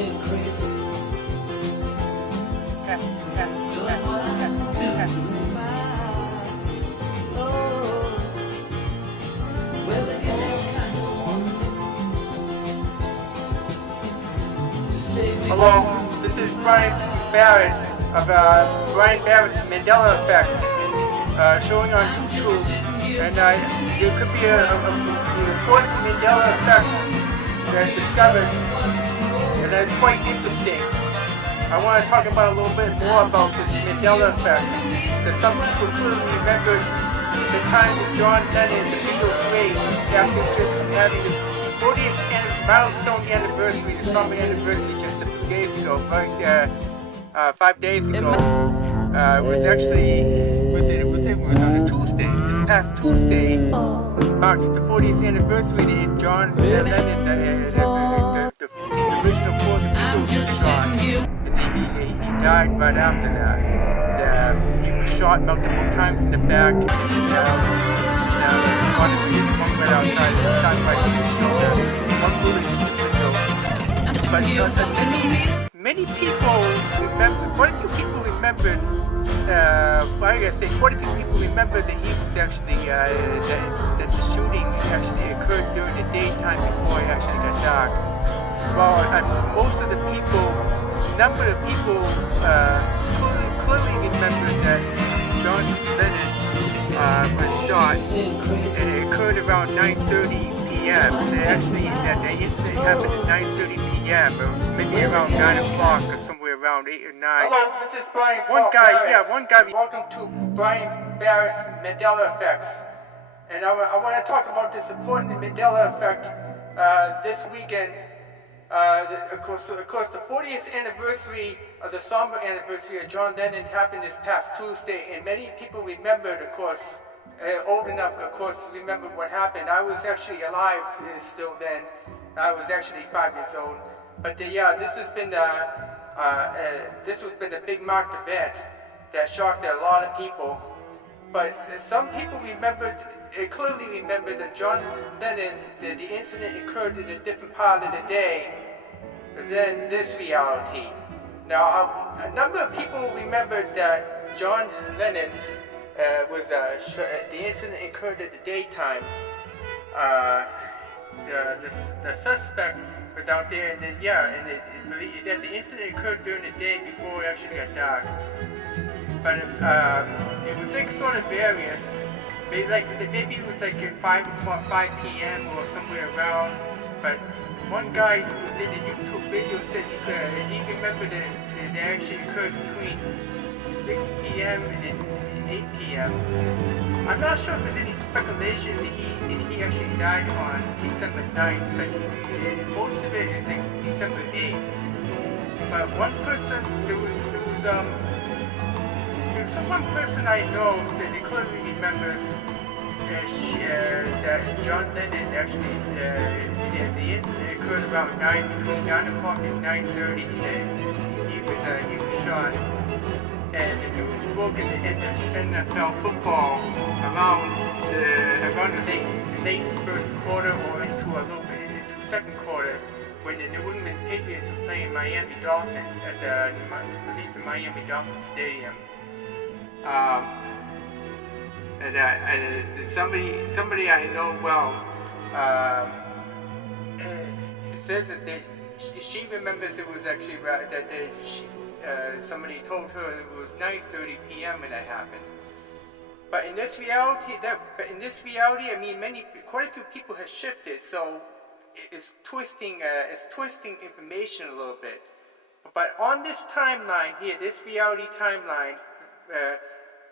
still crazy. Hello, this is Brian Barrett of Brian Barrett's Mandela Effects, showing on YouTube, and there could be the important Mandela effect that's discovered, and that's quite interesting. I want to talk about a little bit more about this Mandela effect, because some people clearly remembered the time when John Lennon, the Beatles grave, after just having this 40th milestone anniversary, the summer anniversary, just a few days ago, 5 days ago. It was actually, it was on a Tuesday. This past Tuesday marks the 40th anniversary that John Lennon, the original four of the Beatles, was gone. And he died right after that. He was shot multiple times in the back, and one right outside by his shoulder, one bullet in the window. But many people remember, quite a few people remembered, quite a few people remember that he was actually, that the shooting actually occurred during the daytime before it actually got dark. Well, most of the people, number of people clearly remember that John Lennon was shot, and it occurred around 9:30 p.m. The incident happened at 9:30 p.m. or maybe around 9 o'clock or somewhere around 8 or 9. Hello, this is Brian. One guy. Welcome to Brian Barrett's Mandela Effects, and I want to talk about this important Mandela effect this weekend. Of course, the 40th anniversary of the somber anniversary of John Lennon happened this past Tuesday, and many people remembered, of course, old enough, of course, to remember what happened. I was actually alive still then. I was actually 5 years old. But this has been a big marked event that shocked a lot of people. But some people clearly remember that John Lennon, the incident occurred in a different part of the day than this reality. Now, a number of people remembered that John Lennon the incident occurred at the daytime. The suspect was out there, and that the incident occurred during the day before it actually got dark. But it was like sort of various. Maybe it was like at 5 p.m. or somewhere around. But one guy who did a YouTube video said he remembered that it actually occurred between 6 p.m. and 8 p.m. I'm not sure if there's any speculation that he actually died on December 9th, but most of it is December 8th. But one person, there was one person I know said he clearly remembers that John Lennon actually, the incident occurred around between 9 o'clock and 9:30. He was shot, and the news broke in the NFL football around the late first quarter or into a little bit into second quarter, when the New England Patriots were playing Miami Dolphins at the Miami Dolphins Stadium. Somebody I know well says that she remembers it was actually somebody told her it was 9:30 p.m. when that happened. But in this reality, I mean, quite a few people have shifted, so it's twisting information a little bit. But on this timeline here, this reality timeline,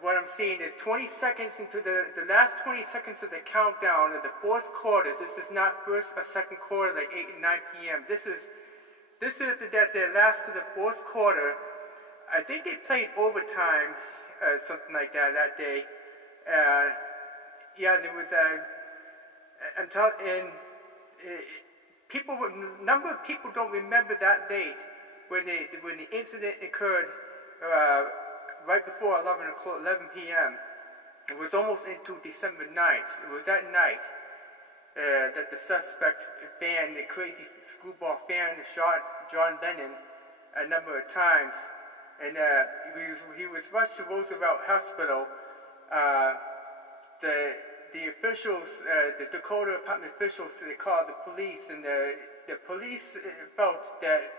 what I'm seeing is 20 seconds into the last 20 seconds of the countdown of the fourth quarter. This is not first or second quarter like 8 and 9 p.m. This is the last of the fourth quarter. I think they played overtime, something like that day. There was number of people don't remember that date when the incident occurred right before 11 p.m. It was almost into December 9th. It was that night that the suspect fan, the crazy screwball fan, shot John Lennon a number of times, and he was rushed to Roosevelt Hospital. The officials, the Dakota Department officials, they called the police, and the police felt that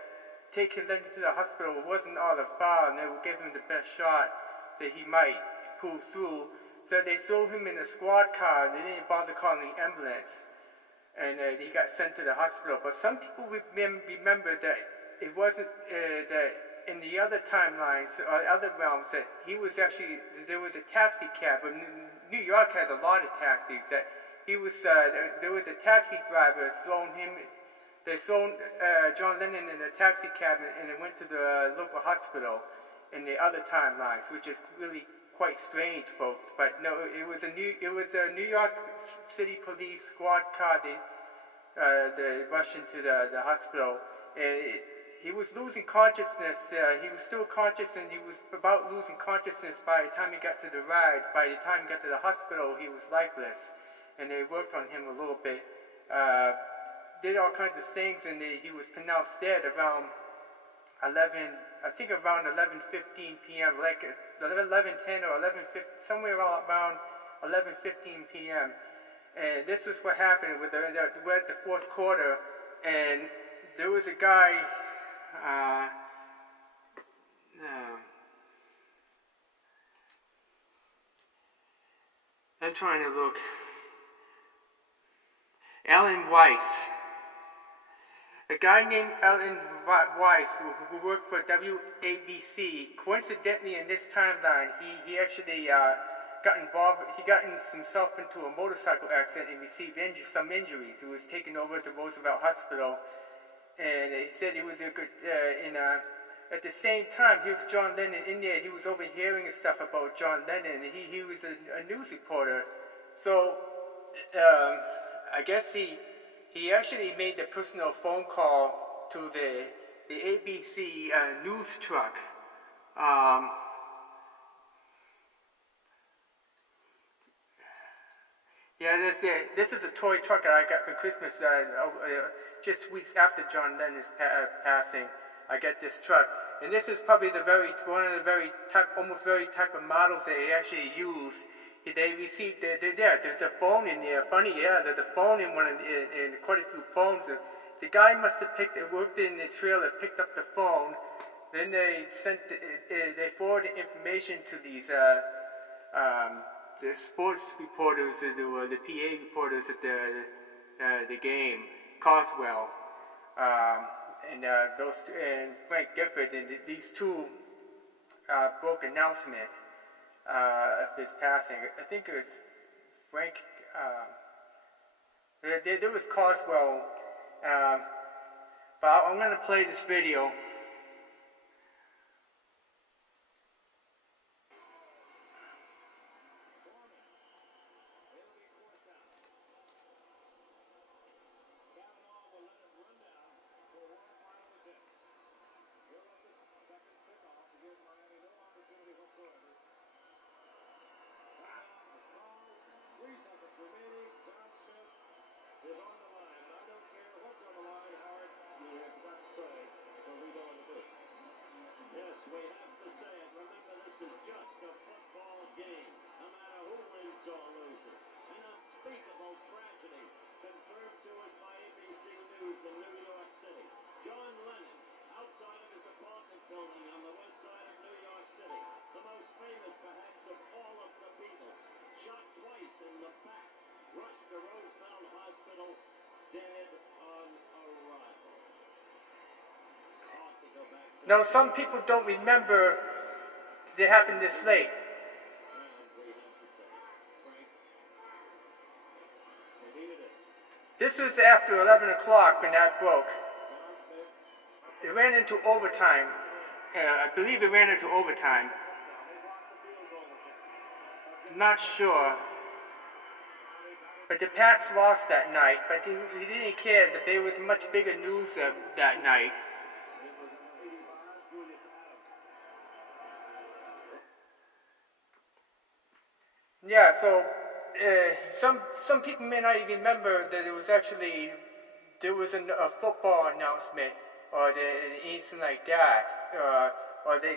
taking Lennon to the hospital wasn't all the foul, and they would give him the best shot that he might pull through. So they threw him in a squad car. They didn't bother calling the ambulance, and he got sent to the hospital. But some people remember that it wasn't that in the other timelines or other realms that he was actually, there was a taxi cab. But New York has a lot of taxis. That he was there was a taxi driver thrown him. They thrown John Lennon in a taxi cab, and it went to the local hospital in the other timelines, which is really quite strange, folks. But no, it was a New York City police squad car. They rushed into the hospital. He was losing consciousness. He was still conscious, and he was about losing consciousness by the time he got to the ride. By the time he got to the hospital, he was lifeless, and they worked on him a little bit. Did all kinds of things, and he was pronounced dead around 11:15 p.m., like 11:10 or 11:15, somewhere around 11:15 p.m. And this is what happened. We're at the fourth quarter, and there was a guy. I'm trying to look. Alan Weiss. A guy named Alan Weiss, who worked for WABC, coincidentally in this timeline, he actually got involved. He got himself into a motorcycle accident and received some injuries. He was taken over to Roosevelt Hospital, and he said he was a good. At the same time, here's John Lennon in there. He was overhearing stuff about John Lennon. He was a news reporter, so I guess he actually made the personal phone call to the ABC news truck. Yeah, this is a toy truck that I got for Christmas just weeks after John Lennon's passing. I got this truck, and this is probably one of the almost very type of models that they actually use. They received, there's a phone in there. Funny, yeah, there's a phone in quite a few phones. The guy must have worked in the trailer, picked up the phone. Then they forwarded information to these the sports reporters, the PA reporters at the game, Coswell, and Frank Gifford, and these two broke announcement of his passing. I think it was Frank. There was Coswell, but I'm going to play this video. We have to say it. Remember, this is just a football game, no matter who wins or loses. An unspeakable tragedy confirmed to us by ABC News in New York City. John Lennon, outside of his apartment building on the west side of New York City, the most famous perhaps of all of the Beatles, shot twice in the back, rushed to Roosevelt Hospital, dead on arrival. Now, some people don't remember that it happened this late. This was after 11 o'clock when that broke. It ran into overtime. I believe it ran into overtime. Not sure. But the Pats lost that night, but he didn't care. There was much bigger news that night. Yeah, so some people may not even remember that there was a football announcement or anything like that, or they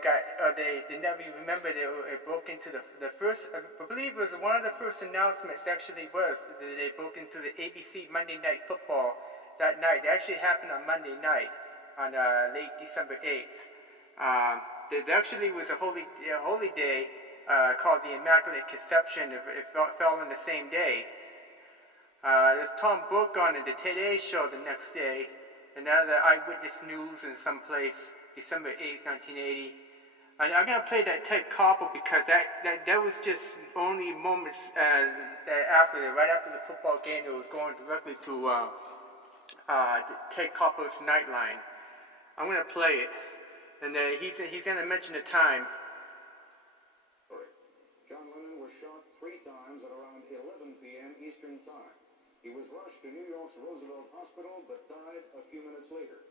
never even remember it broke into the first. I believe it was one of the first announcements. Actually, was that they broke into the ABC Monday Night Football that night. It actually happened on Monday night, on late December 8th. There actually was a holy day called the Immaculate Conception. It fell on the same day. There's Tom Book on the Today Show the next day, and now the Eyewitness News in some place, December 8th, 1980. And I'm gonna play that Ted Koppel because that was just only moments right after the football game that was going directly to Ted Koppel's Nightline. I'm gonna play it, and he's gonna mention the time. John Lennon was shot 3 times at around 11 p.m. Eastern Time. He was rushed to New York's Roosevelt Hospital, but died a few minutes later.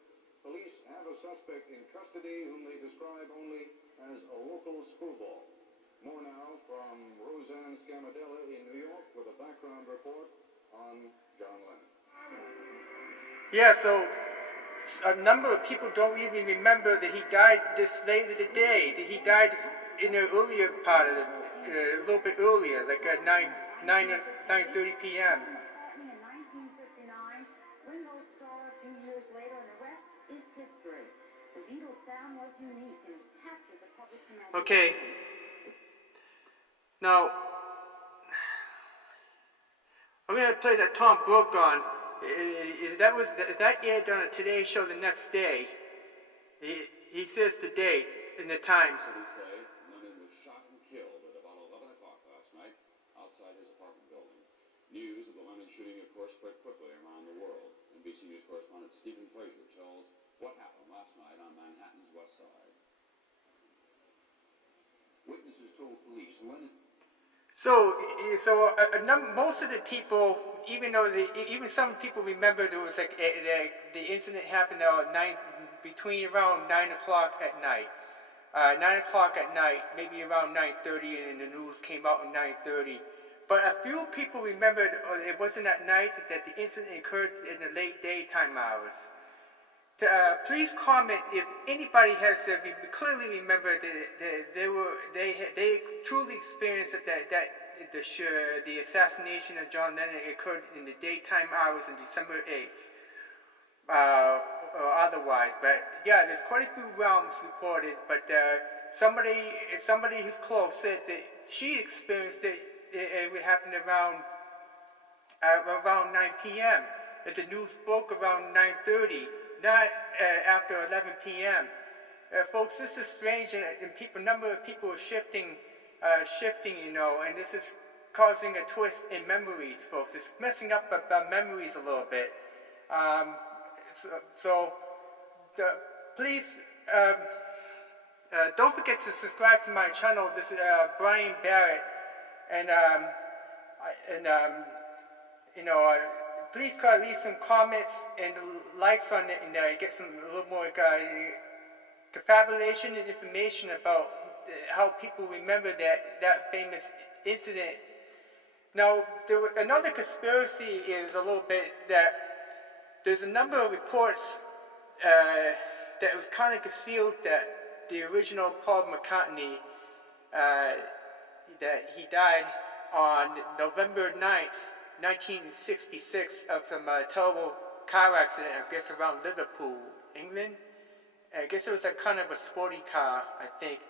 Police have a suspect in custody whom they describe only as a local screwball. More now from Roseanne Scamadella in New York with a background report on John Lennon. Yeah, so a number of people don't even remember that he died this late of the day, that he died in the earlier part of a little bit earlier, like at 9:30 p.m. Okay. Now, I'm going to play that Tom Brook on. That aired on a Today Show the next day. He says the date and the time. Lennon was shot and killed at about 11 o'clock last night outside his apartment building. News of the Lennon shooting, of course, spread quickly around the world. NBC News correspondent Stephen Fraser tells what happened last night on Manhattan's West Side. Witnesses told police Lennon. Most of the people, even some people remember there was like the incident happened between around 9 o'clock at night. 9 o'clock at night, maybe around 9:30, and the news came out at 9:30. But a few people remembered it wasn't at night that the incident occurred in the late daytime hours. Please comment if anybody has clearly remembered that they truly experienced that the assassination of John Lennon occurred in the daytime hours on December 8th. Or otherwise, but yeah, there's quite a few realms reported, but somebody who's close said that she experienced it. It happened around 9 p.m. That the news broke around 9:30, not after 11 p.m. Folks, this is strange, and number of people are shifting, and this is causing a twist in memories, folks. It's messing up our memories a little bit. Please don't forget to subscribe to my channel. This is Brian Barrett, and please leave some comments and likes on it, and get a little more confabulation and information about how people remember that famous incident. Now, another conspiracy is a little bit that there's a number of reports that was kind of concealed that the original Paul McCartney, that he died on November 9th, 1966 from a terrible car accident, I guess around Liverpool, England. I guess it was a kind of a sporty car, I think.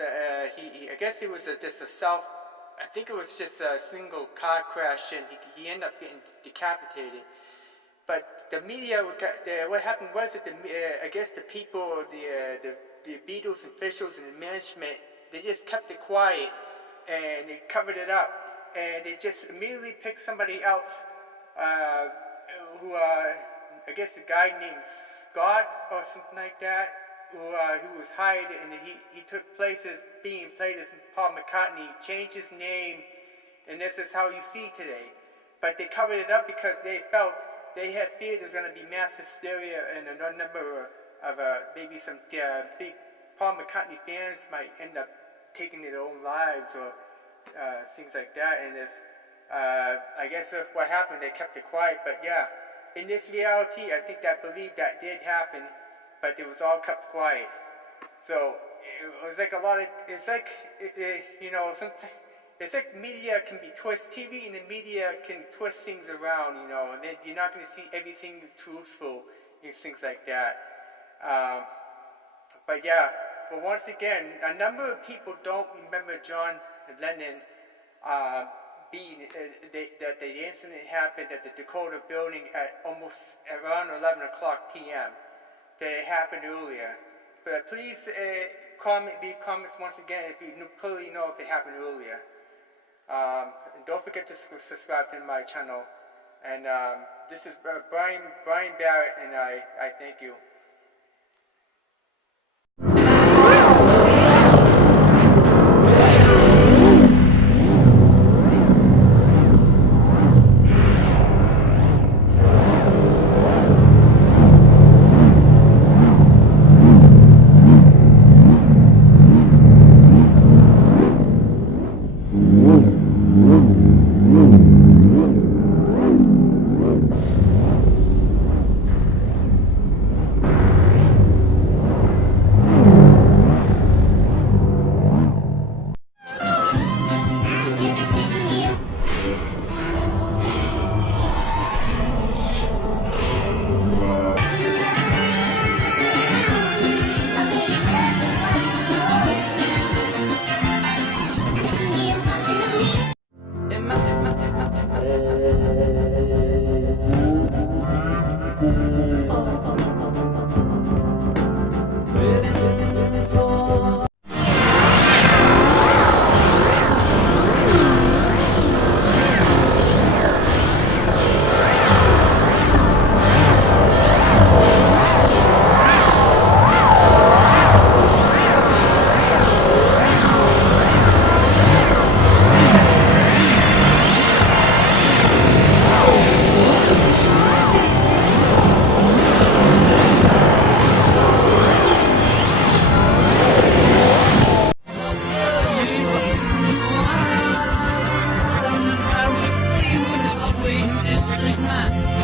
I guess it was just I think it was just a single car crash, and he ended up getting decapitated. But the media, what happened was that I guess the people, the Beatles officials and the management, they just kept it quiet, and they covered it up, and they just immediately picked somebody else, who I guess a guy named Scott or something like that, who was hired, and he took places being played as Paul McCartney, changed his name, and this is how you see today. But they covered it up because they had feared there's going to be mass hysteria, and a number of maybe some big Paul McCartney fans might end up taking their own lives or things like that. And I guess that's what happened. They kept it quiet. But yeah, in this reality, I think that did happen. but it was all kept quiet. So it was like a lot of, it's like, you know, sometimes, it's like media can be TV and the media can twist things around, you know, and then you're not going to see everything truthful and things like that. But yeah, but once again, a number of people don't remember John Lennon that the incident happened at the Dakota building at almost around 11 o'clock p.m. That it happened earlier. But please leave comments once again if you clearly know if it happened earlier. And don't forget to subscribe to my channel. And this is Brian Barrett, and I thank you. This is man.